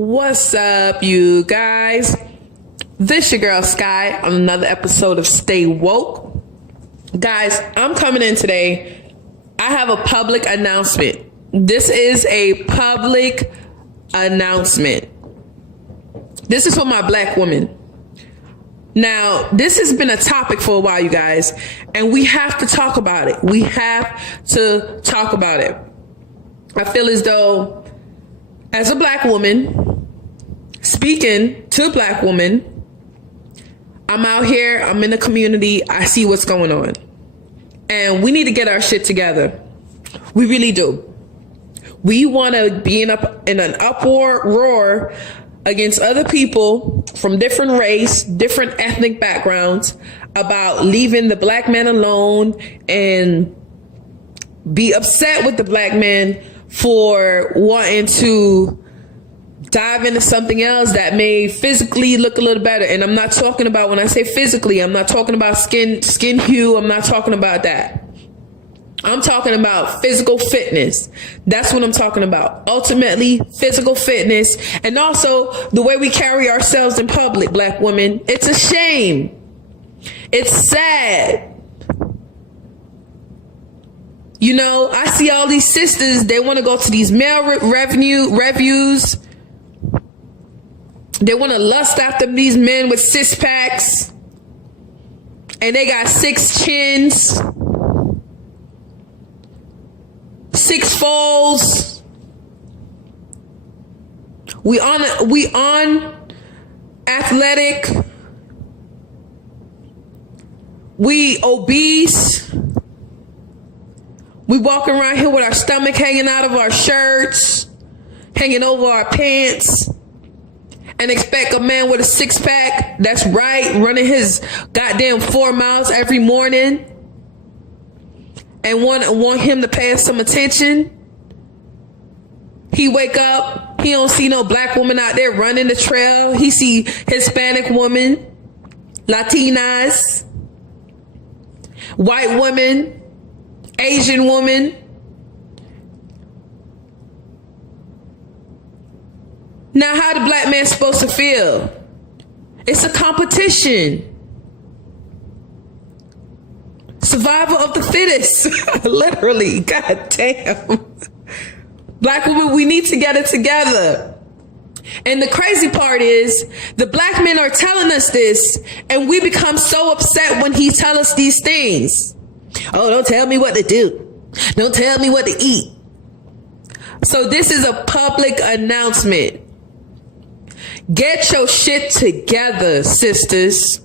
What's up, you guys? This your girl Sky on another episode of Stay Woke. Guys, I'm coming in today. I have a public announcement. This is a public announcement. This is for my black women. Now, this has been a topic for a while, you guys, and we have to talk about it. We have to talk about it. I feel as though, as a black woman, speaking to black women, I'm out here, I'm in the community, I see what's going on. And we need to get our shit together. We really do. We want to be in an uproar against other people from different race, different ethnic backgrounds about leaving the black man alone and be upset with the black man for wanting to dive into something else that may physically look a little better. And I'm not talking about, when I say physically, I'm not talking about skin hue. I'm not talking about that. I'm talking about physical fitness. That's what I'm talking about. Ultimately, physical fitness, and also the way we carry ourselves in public, black women. It's a shame. It's sad. You know, I see all these sisters, they want to go to these male reviews. They want to lust after these men with six packs. And they got six chins. Six folds. We on athletic. We obese. We walking around here with our stomach hanging out of our shirts, hanging over our pants, and expect a man with a six pack, that's right, running his goddamn 4 miles every morning, and want him to pay us some attention. He wake up, he don't see no black woman out there running the trail. He see Hispanic woman, Latinas, white women, Asian woman. Now, how the black man supposed to feel? It's a competition. Survival of the fittest. Literally. God damn. Black women, we need to get it together. And the crazy part is, the black men are telling us this, and we become so upset when he tell us these things. Oh, don't tell me what to do. Don't tell me what to eat. So this is a public announcement. Get your shit together, sisters.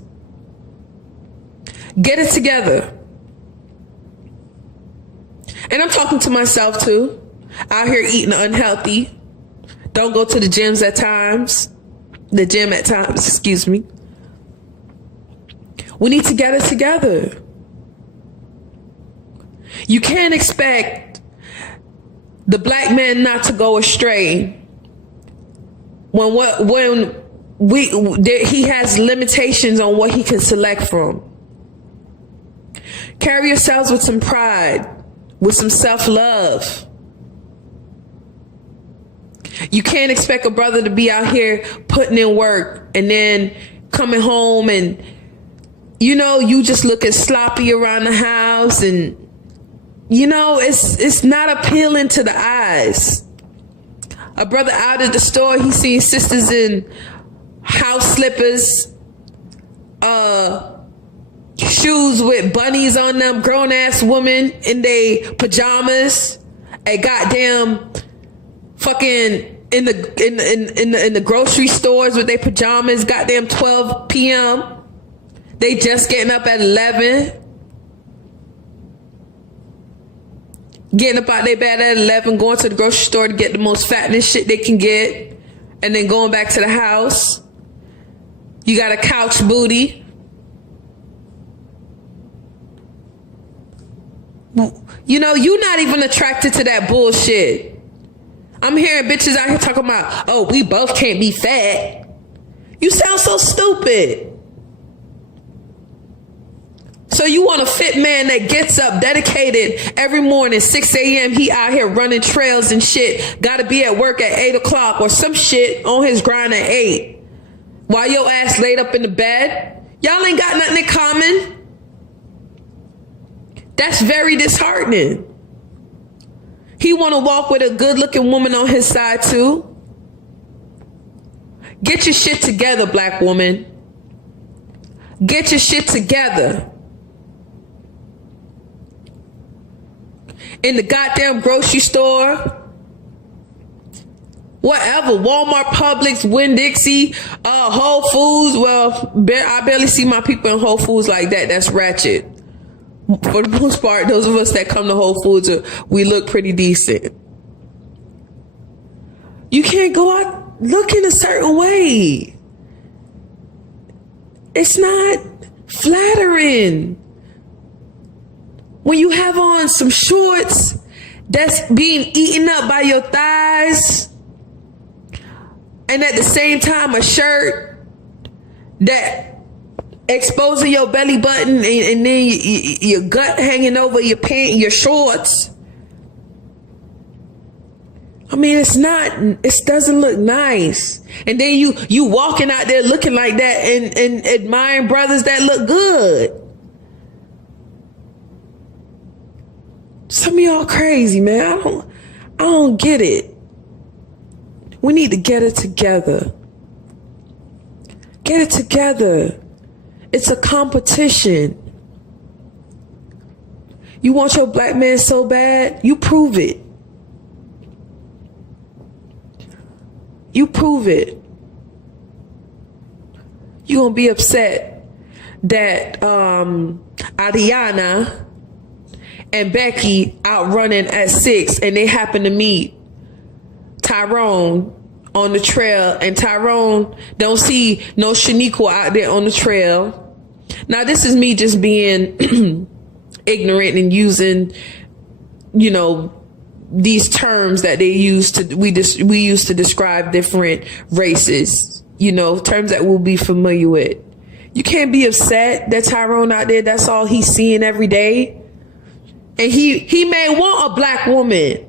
Get it together. And I'm talking to myself too. Out here eating unhealthy. Don't go to the gym at times. Excuse me. We need to get it together. You can't expect the black man not to go astray when he has limitations on what he can select from. Carry yourselves with some pride, with some self-love. You can't expect a brother to be out here putting in work and then coming home and, you know, you just looking sloppy around the house, and you know, it's not appealing to the eyes. A brother out at the store, he seen sisters in house slippers, shoes with bunnies on them, grown ass woman in they pajamas, a goddamn fucking in the grocery stores with their pajamas, goddamn 12 p.m. They just getting up at 11. Getting up out their bed at 11, going to the grocery store to get the most fatness shit they can get, and then going back to the house. You got a couch booty. You know, you're not even attracted to that bullshit. I'm hearing bitches out here talking about, oh, we both can't be fat. You sound so stupid. So you want a fit man that gets up dedicated every morning, 6 a.m. He out here running trails and shit. Got to be at work at 8 o'clock or some shit on his grind at 8. While your ass laid up in the bed. Y'all ain't got nothing in common. That's very disheartening. He want to walk with a good looking woman on his side too. Get your shit together, black woman. Get your shit together. In the goddamn grocery store, whatever, Walmart, Publix, Winn-Dixie, Whole Foods. Well, I barely see my people in Whole Foods like that. That's ratchet. For the most part, those of us that come to Whole Foods, we look pretty decent. You can't go out looking a certain way. It's not flattering. When you have on some shorts that's being eaten up by your thighs, and at the same time a shirt that exposing your belly button and then your gut hanging over your pants, your shorts. I mean, it doesn't look nice. And then you walking out there looking like that and admiring brothers that look good. Some of y'all crazy, man. I don't get it. We need to get it together. Get it together. It's a competition. You want your black man so bad, you prove it. You prove it. You're going to be upset that Ariana and Becky out running at 6 and they happen to meet Tyrone on the trail, and Tyrone don't see no Shaniqua out there on the trail. Now, this is me just being ignorant and using, these terms that they use we use to describe different races, terms that we'll be familiar with. You can't be upset that Tyrone out there, that's all he's seeing every day. And he may want a black woman,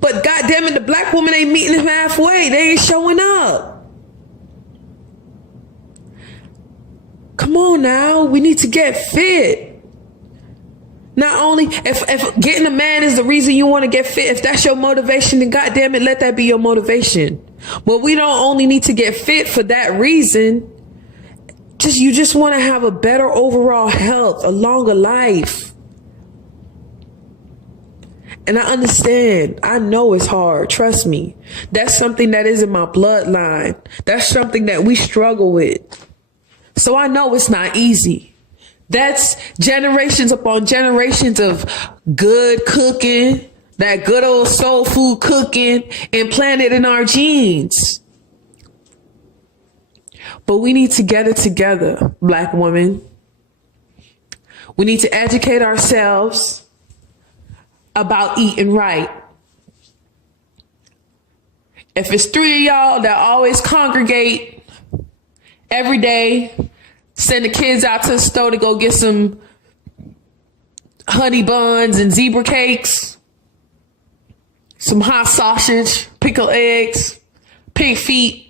but goddamn it, the black woman ain't meeting him halfway. They ain't showing up. Come on now, we need to get fit. Not only if getting a man is the reason you want to get fit, if that's your motivation, then goddamn it, let that be your motivation. But we don't only need to get fit for that reason. You just want to have a better overall health, a longer life. And I understand. I know it's hard. Trust me. That's something that is in my bloodline. That's something that we struggle with. So I know it's not easy. That's generations upon generations of good cooking, that good old soul food cooking implanted in our genes. But we need to get it together, black women. We need to educate ourselves about eating right. If it's 3 of y'all that always congregate every day, send the kids out to the store to go get some honey buns and zebra cakes, some hot sausage, pickled eggs, pig feet.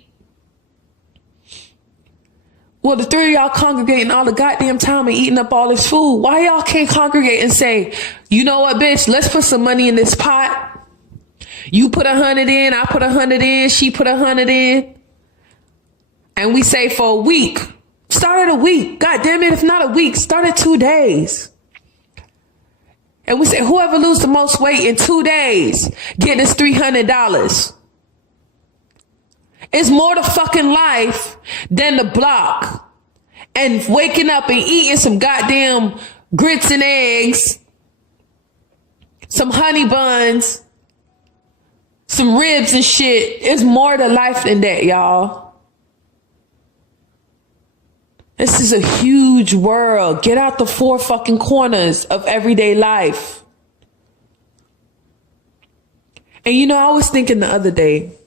Well, the 3 of y'all congregating all the goddamn time and eating up all this food. Why y'all can't congregate and say, you know what, bitch, let's put some money in this pot. You put 100 in, I put 100 in, she put 100 in. And we say for a week, start at a week. God damn it, if not a week, start at 2 days. And we say, whoever loses the most weight in 2 days, get this $300. It's more to fucking life than the block and waking up and eating some goddamn grits and eggs, some honey buns, some ribs and shit. It's more to life than that, y'all. This is a huge world. Get out the 4 fucking corners of everyday life. And I was thinking the other day,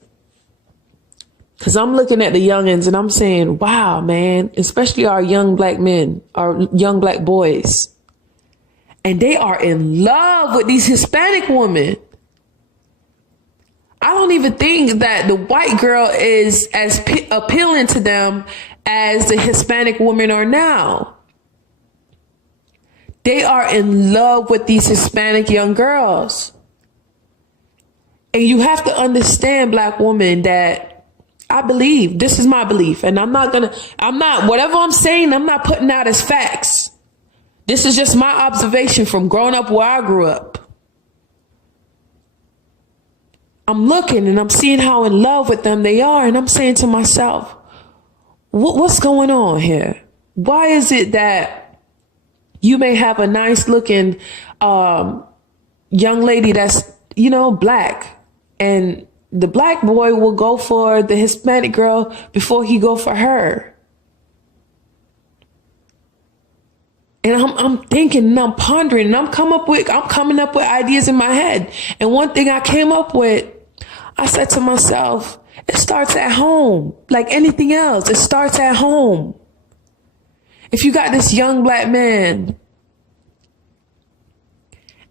because I'm looking at the youngins and I'm saying, wow, man, especially our young black men, our young black boys. And they are in love with these Hispanic women. I don't even think that the white girl is as appealing to them as the Hispanic women are now. They are in love with these Hispanic young girls. And you have to understand, Black woman, that I believe, this is my belief, and whatever I'm saying, I'm not putting out as facts. This is just my observation from growing up where I grew up. I'm looking and I'm seeing how in love with them they are. And I'm saying to myself, what's going on here? Why is it that you may have a nice looking young lady that's, Black, and the Black boy will go for the Hispanic girl before he go for her? And I'm thinking and I'm pondering and I'm coming up with ideas in my head. And one thing I came up with, I said to myself, it starts at home. Like anything else, it starts at home. If you got this young Black man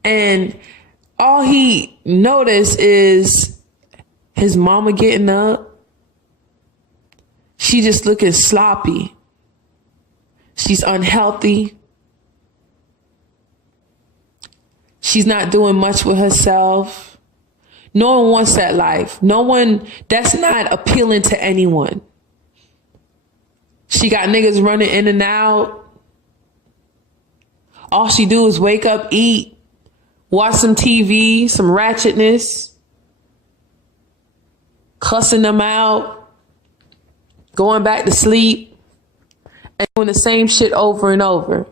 and all he noticed is his mama getting up, she just looking sloppy, she's unhealthy, she's not doing much with herself. No one wants that life. That's not appealing to anyone. She got niggas running in and out. All she do is wake up, eat, watch some TV, some ratchetness, cussing them out, going back to sleep, and doing the same shit over and over.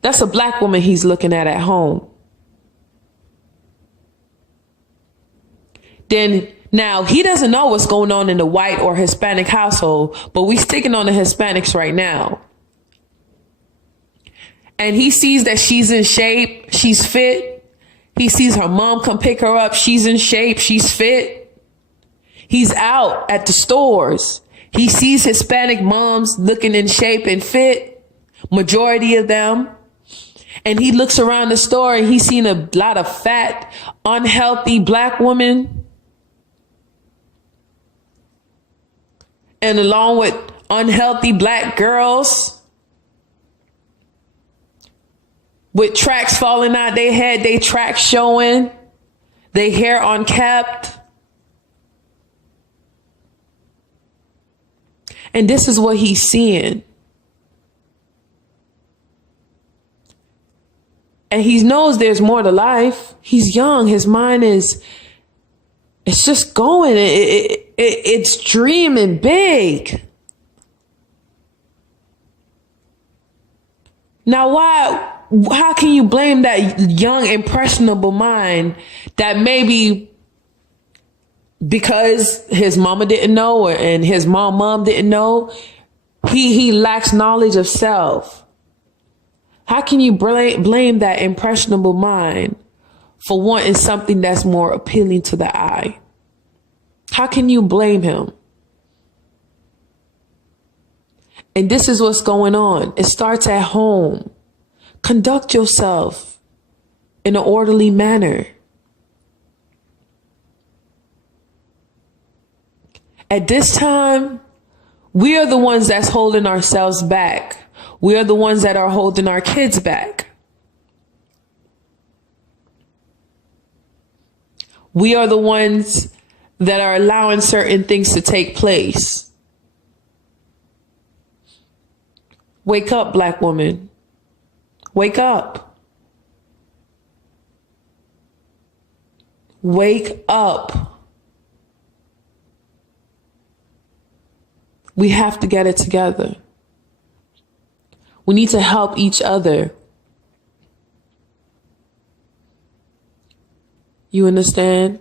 That's a Black woman he's looking at home. Then now he doesn't know what's going on in the white or Hispanic household, but we sticking on the Hispanics right now. And he sees that she's in shape, she's fit. He sees her mom come pick her up, she's in shape, she's fit. He's out at the stores. He sees Hispanic moms looking in shape and fit, majority of them. And he looks around the store and he's seen a lot of fat, unhealthy Black women. And along with unhealthy Black girls with tracks falling out their head, they tracks showing, they hair unkept. And this is what he's seeing. And he knows there's more to life. He's young. His mind it's just going. It's dreaming big. Now, how can you blame that young, impressionable mind that maybe because his mama didn't know and his mom didn't know, he lacks knowledge of self? How can you blame that impressionable mind for wanting something that's more appealing to the eye? How can you blame him? And this is what's going on. It starts at home. Conduct yourself in an orderly manner. At this time, we are the ones that's holding ourselves back. We are the ones that are holding our kids back. We are the ones that are allowing certain things to take place. Wake up, Black woman. Wake up. Wake up. We have to get it together. We need to help each other. You understand?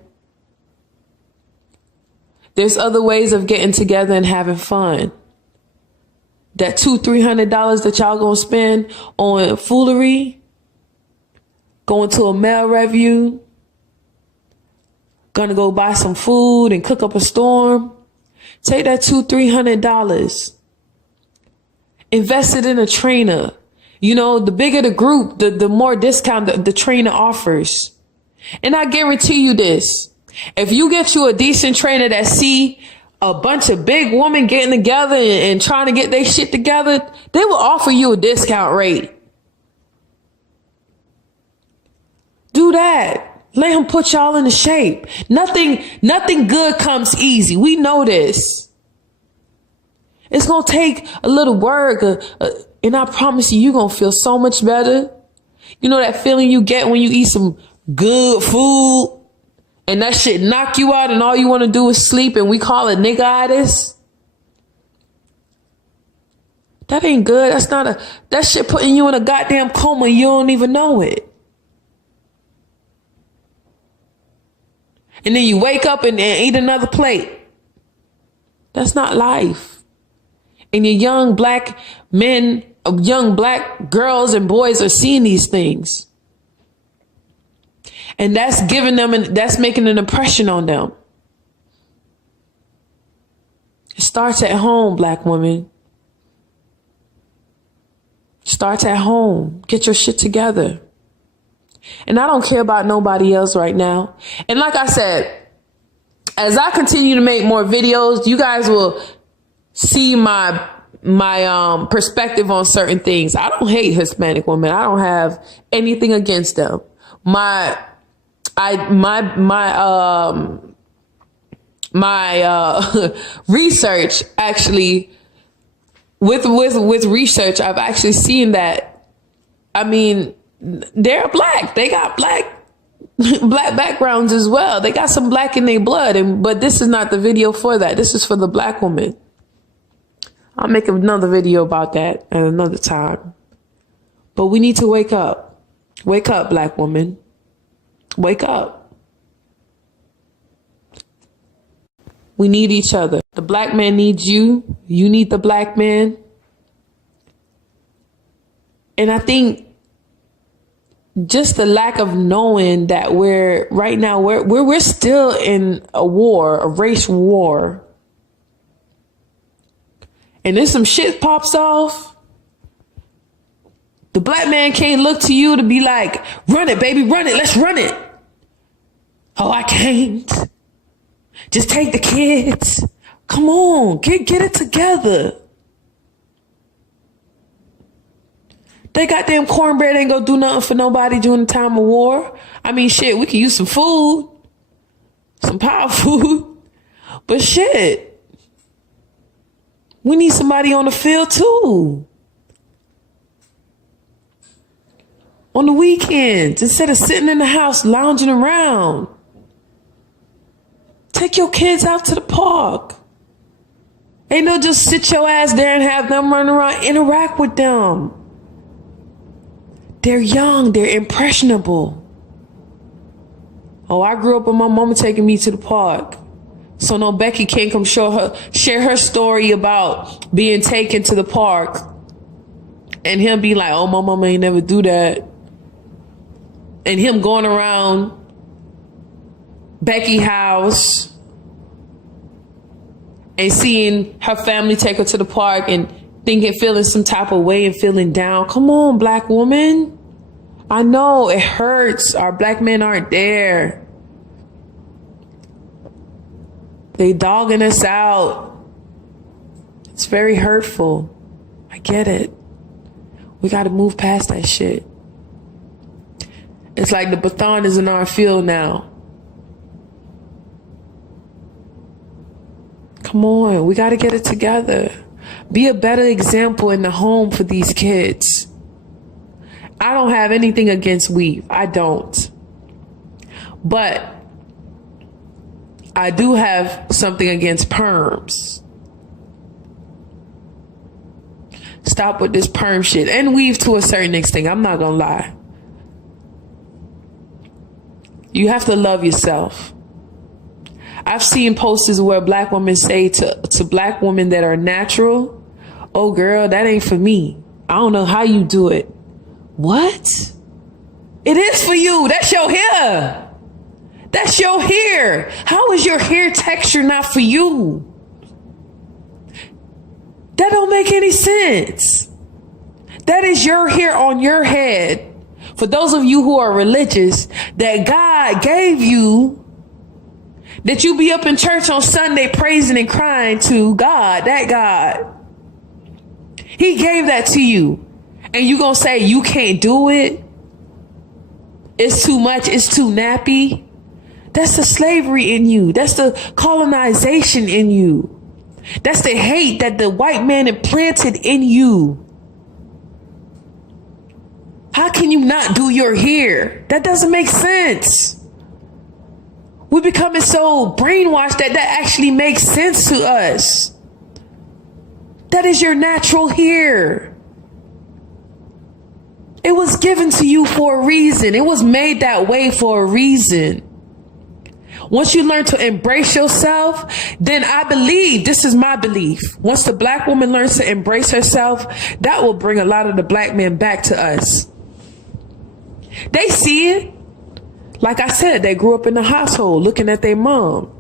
There's other ways of getting together and having fun. That $200-$300 that y'all gonna spend on foolery, going to a mail review, gonna go buy some food and cook up a storm. Take that $200-$300, invest it in a trainer, You know, the bigger the group, the more discount the trainer offers. And I guarantee you this, if you get you a decent trainer that see a bunch of big women getting together and trying to get their shit together, they will offer you a discount rate. Do that. Let him put y'all in the shape. Nothing good comes easy. We know this. It's going to take a little work. And I promise you're going to feel so much better. You know that feeling you get when you eat some good food and that shit knock you out and all you want to do is sleep and we call it niggitis? That ain't good. That shit putting you in a goddamn coma. You don't even know it. And then you wake up and eat another plate. That's not life. And your young black men, young black girls and boys are seeing these things. And that's giving them, that's making an impression on them. It starts at home, black women. It starts at home. Get your shit together. And I don't care about nobody else right now. And like I said, as I continue to make more videos, you guys will see my perspective on certain things. I don't hate Hispanic women. I don't have anything against them. My research actually with research, I've actually seen that. I mean, they're black. They got black backgrounds as well. They got some black in their blood. But this is not the video for that. This is for the black woman. I'll make another video about that at another time. But we need to wake up. Wake up, black woman. Wake up. We need each other. The black man needs you. You need the black man. And I think just the lack of knowing that we're still in a war, a race war. And then some shit pops off. The black man can't look to you to be like, run it, baby, run it. Let's run it. Oh, I can't. Just take the kids. Come on, get it together. They goddamn cornbread ain't gonna do nothing for nobody during the time of war. I mean, shit, we can use some food, some power food, but shit, we need somebody on the field too. On the weekends, instead of sitting in the house lounging around, take your kids out to the park. Ain't no just sit your ass there and have them run around, interact with them. They're young. They're impressionable. Oh, I grew up with my mama taking me to the park. So no Becky can't come share her story about being taken to the park. And him be like, oh, my mama ain't never do that. And him going around Becky's house and seeing her family take her to the park and feeling some type of way and feeling down. Come on, black woman. I know it hurts. Our black men aren't there. They dogging us out. It's very hurtful. I get it. We got to move past that shit. It's like the baton is in our field now. Come on, we got to get it together. Be a better example in the home for these kids. I don't have anything against weave. I don't. But I do have something against perms. Stop with this perm shit. And weave to a certain extent. I'm not going to lie. You have to love yourself. I've seen posters where black women say to black women that are natural, oh girl, that ain't for me. I don't know how you do it. What? It is for you. That's your hair. That's your hair. How is your hair texture not for you? That don't make any sense. That is your hair on your head. For those of you who are religious, that God gave you, that you be up in church on Sunday praising and crying to God, that God. He gave that to you. And you gonna say you can't do it? It's too much, it's too nappy? That's the slavery in you. That's the colonization in you. That's the hate that the white man implanted in you. How can you not do your hair? That doesn't make sense. We're becoming so brainwashed that actually makes sense to us. That is your natural hair. It was given to you for a reason. It was made that way for a reason. Once you learn to embrace yourself, then I believe, this is my belief, once the black woman learns to embrace herself, that will bring a lot of the black men back to us. They see it. Like I said, they grew up in the household looking at their mom.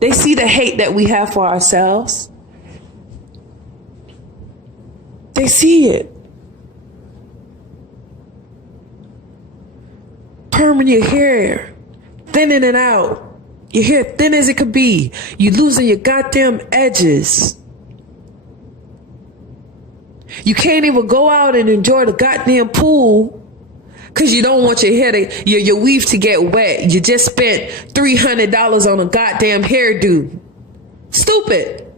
They see the hate that we have for ourselves. They see it. Perming your hair, thinning it out. Your hair thin as it could be. You losing your goddamn edges. You can't even go out and enjoy the goddamn pool because you don't want your hair to, your weave to get wet. You just spent $300 on a goddamn hairdo. Stupid.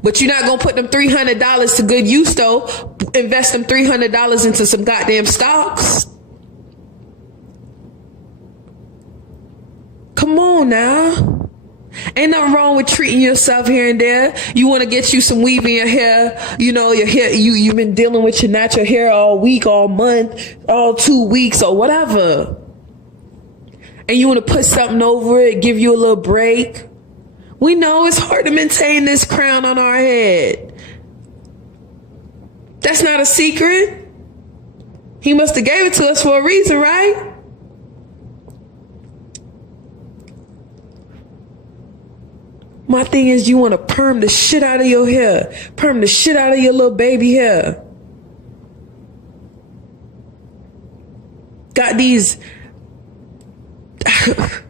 But you're not going to put them $300 to good use though. Invest them $300 into some goddamn stocks. Come on now. Ain't nothing wrong with treating yourself here and there. You want to get you some weave in your hair. You know, your hair, you've been dealing with your natural hair all week, all month, all 2 weeks or whatever. And you want to put something over it, give you a little break. We know it's hard to maintain this crown on our head. That's not a secret. He must have gave it to us for a reason, right? My thing is, you want to perm the shit out of your hair. Perm the shit out of your little baby hair. Got these, I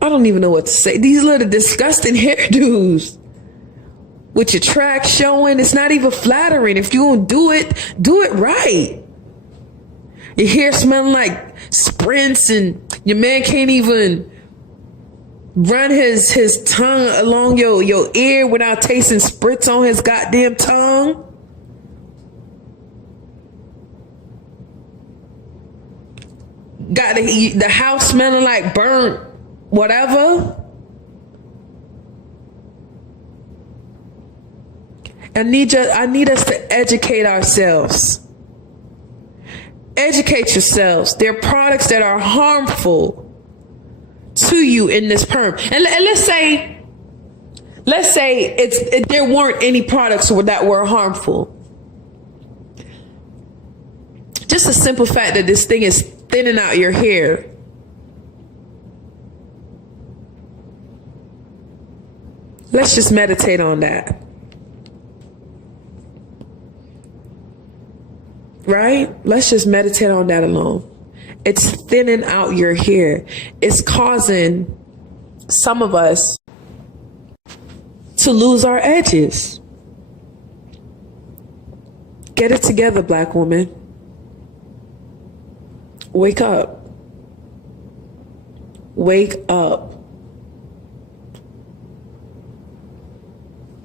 don't even know what to say. These little disgusting hairdos with your track showing. It's not even flattering. If you don't do it right. Your hair smelling like sprints and your man can't even run his tongue along your ear without tasting spritz on his goddamn tongue. Got the house smelling like burnt whatever. I need us to educate ourselves. Educate yourselves. There are products that are harmful to you in this perm. And let's say there weren't any products that were harmful. Just the simple fact that this thing is thinning out your hair. Let's just meditate on that. Right? Let's just meditate on that alone. It's thinning out your hair. It's causing some of us to lose our edges. Get it together, black woman. Wake up. Wake up.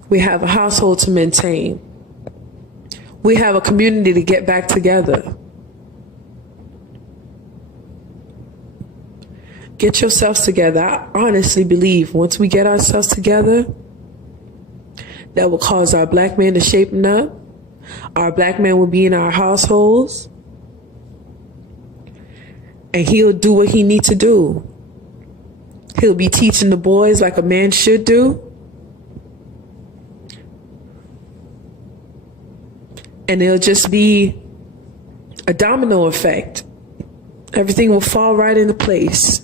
We have a household to maintain. We have a community to get back together. Get yourselves together. I honestly believe once we get ourselves together, that will cause our black men to shapen up. Our black man will be in our households. And he'll do what he needs to do. He'll be teaching the boys like a man should do. And it'll just be a domino effect. Everything will fall right into place.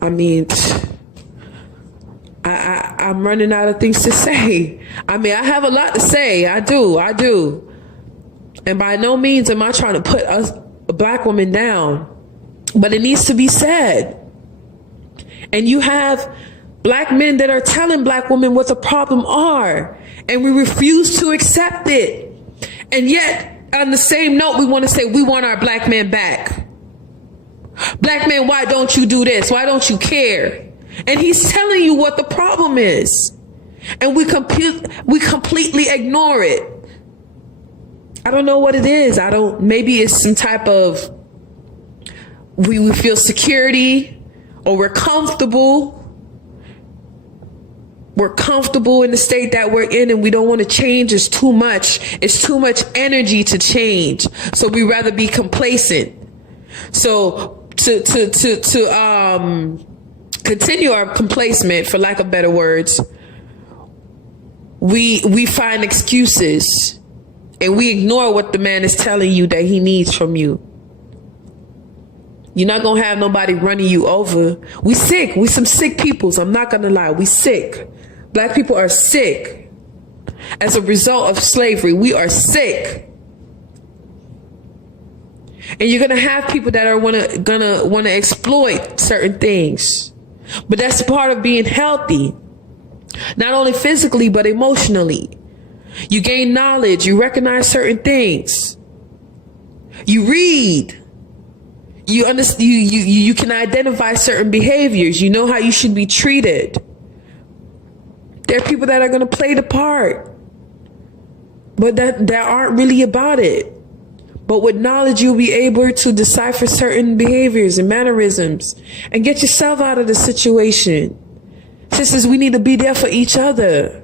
I mean, I'm I'm running out of things to say. I mean, I have a lot to say. I do. And by no means am I trying to put us black women down, but it needs to be said. And you have black men that are telling black women what the problem are, and we refuse to accept it. And yet, on the same note, we want to say we want our black men back. Black men, why don't you do this? Why don't you care? And he's telling you what the problem is. And we completely ignore it. I don't know what it is. Maybe it's some type of, we feel security, or we're comfortable. We're comfortable in the state that we're in, and we don't want to change. It's too much. It's too much energy to change. So we rather be complacent. So to continue our complacement, for lack of better words, we find excuses, and we ignore what the man is telling you that he needs from you. You're not gonna have nobody running you over. We sick. We some sick peoples. I'm not gonna lie. We sick. Black people are sick as a result of slavery. We are sick. And you're gonna have people that are gonna wanna exploit certain things. But that's part of being healthy. Not only physically, but emotionally. You gain knowledge, you recognize certain things. You read. You understand, you can identify certain behaviors. You know how you should be treated. There are people that are gonna play the part, but that aren't really about it. But with knowledge, you'll be able to decipher certain behaviors and mannerisms and get yourself out of the situation. Sisters, we need to be there for each other.